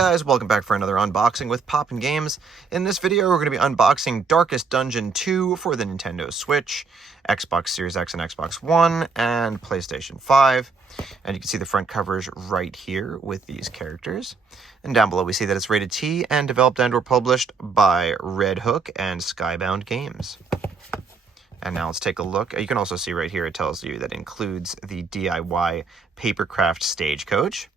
guys, welcome back for another unboxing with POPnGAMES. In this video, we're going to be unboxing Darkest Dungeon 2 for the Nintendo Switch, Xbox Series X and Xbox One, and PlayStation 5. And you can see the front covers right here with these characters. And down below we see that it's rated T and developed and or published by Red Hook and Skybound Games. And now let's take a look. You can also see right here it tells you that it includes the DIY Papercraft stagecoach.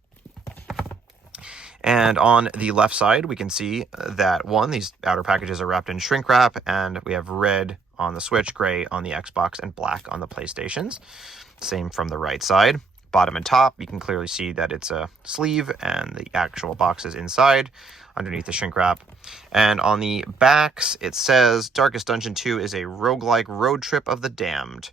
And on the left side, we can see that, one, these outer packages are wrapped in shrink wrap, and we have red on the Switch, gray on the Xbox, and black on the PlayStations. Same from the right side. Bottom and top, you can clearly see that it's a sleeve, and the actual box is inside, underneath the shrink wrap. And on the backs, it says, Darkest Dungeon 2 is a roguelike road trip of the damned.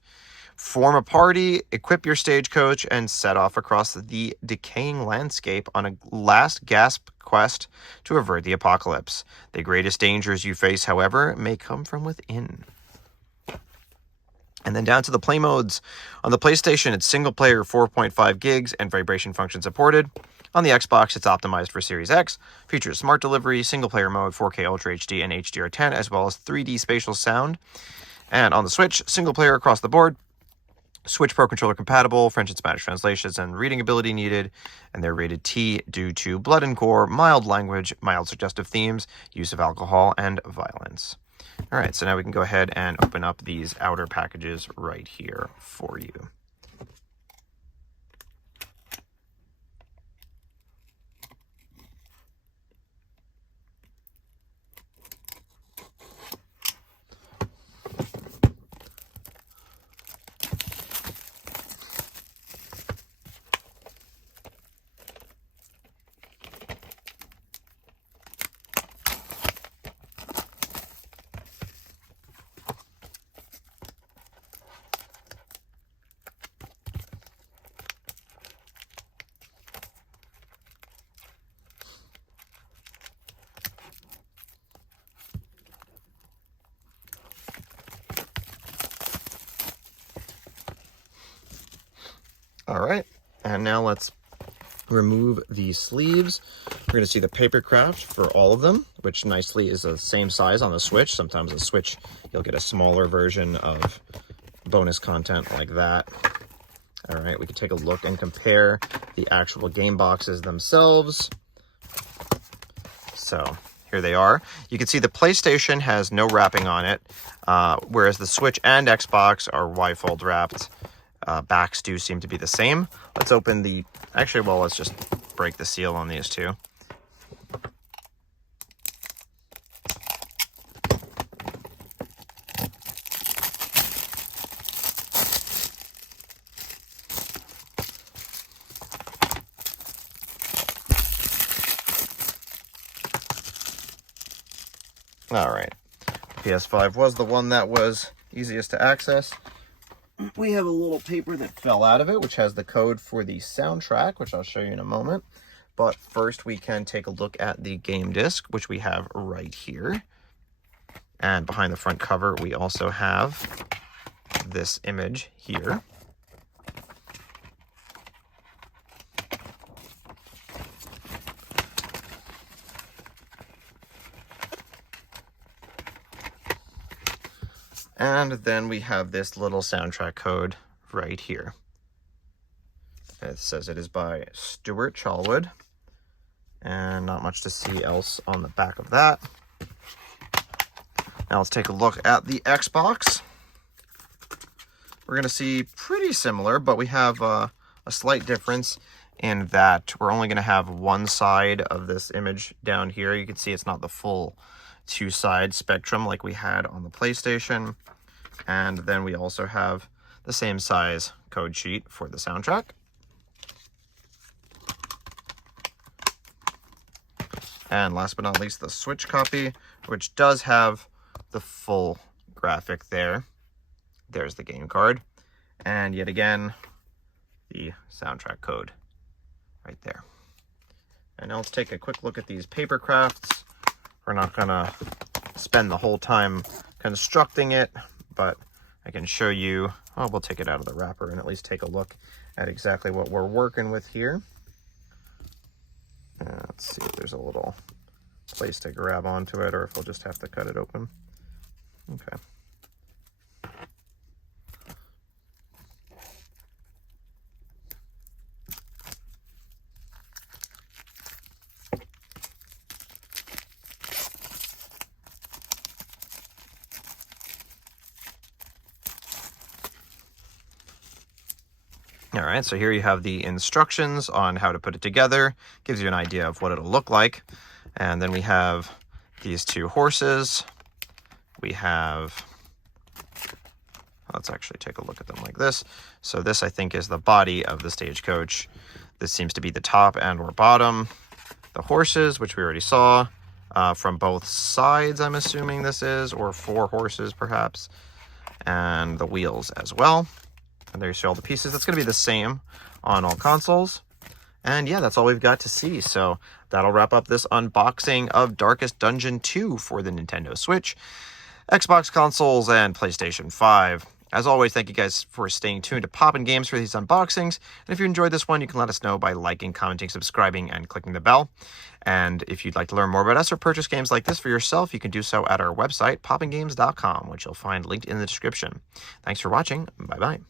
Form a party, equip your stagecoach, and set off across the decaying landscape on a last gasp quest to avert the apocalypse. The greatest dangers you face, however, may come from within. And then down to the play modes. On the PlayStation, it's single player 4.5 gigs and vibration function supported. On the Xbox, it's optimized for Series X, features smart delivery, single player mode, 4K Ultra HD, and HDR10, as well as 3D spatial sound. And on the Switch, single player across the board. Switch Pro Controller compatible, French and Spanish translations, and reading ability needed, and they're rated T due to blood and gore, mild language, mild suggestive themes, use of alcohol, and violence. All right, so now we can go ahead and open up these outer packages right here for you. All right, and now let's remove the sleeves. We're going to see the Papercraft for all of them, which nicely is the same size on the Switch. Sometimes on the Switch, you'll get a smaller version of bonus content like that. All right, we can take a look and compare the actual game boxes themselves. So here they are. You can see the PlayStation has no wrapping on it, whereas the Switch and Xbox are Y-fold wrapped. Backs do seem to be the same. Let's open the... Actually, well, let's just break the seal on these two. All right. PS5 was the one that was easiest to access. We have a little paper that fell out of it, which has the code for the soundtrack, which I'll show you in a moment. But first, we can take a look at the game disc, which we have right here. And behind the front cover, we also have this image here. And then we have this little soundtrack code right here. It says it is by Stuart Chalwood, and not much to see else on the back of that. Now let's take a look at the Xbox. We're going to see pretty similar, but we have a slight difference in that we're only going to have one side of this image down here. You can see it's not the full two-side spectrum like we had on the PlayStation. And then we also have the same size code sheet for the soundtrack. And last but not least, the Switch copy, which does have the full graphic there. There's the game card. And yet again, the soundtrack code right there. And now let's take a quick look at these Papercrafts. We're not gonna spend the whole time constructing it, but I can show you, oh, we'll take it out of the wrapper and at least take a look at exactly what we're working with here. Let's see if there's a little place to grab onto it or if we'll just have to cut it open. Okay. All right, so here you have the instructions on how to put it together. Gives you an idea of what it'll look like. And then we have these two horses. We have, let's actually take a look at them like this. So this, I think, is the body of the stagecoach. This seems to be the top and or bottom. The horses, which we already saw, from both sides, I'm assuming this is, or 4 horses perhaps. And the wheels as well. And there you see all the pieces. That's going to be the same on all consoles. And yeah, that's all we've got to see. So that'll wrap up this unboxing of Darkest Dungeon 2 for the Nintendo Switch, Xbox consoles, and PlayStation 5. As always, thank you guys for staying tuned to POPnGAMES for these unboxings. And if you enjoyed this one, you can let us know by liking, commenting, subscribing, and clicking the bell. And if you'd like to learn more about us or purchase games like this for yourself, you can do so at our website, POPnGAMES.com, which you'll find linked in the description. Thanks for watching. Bye-bye.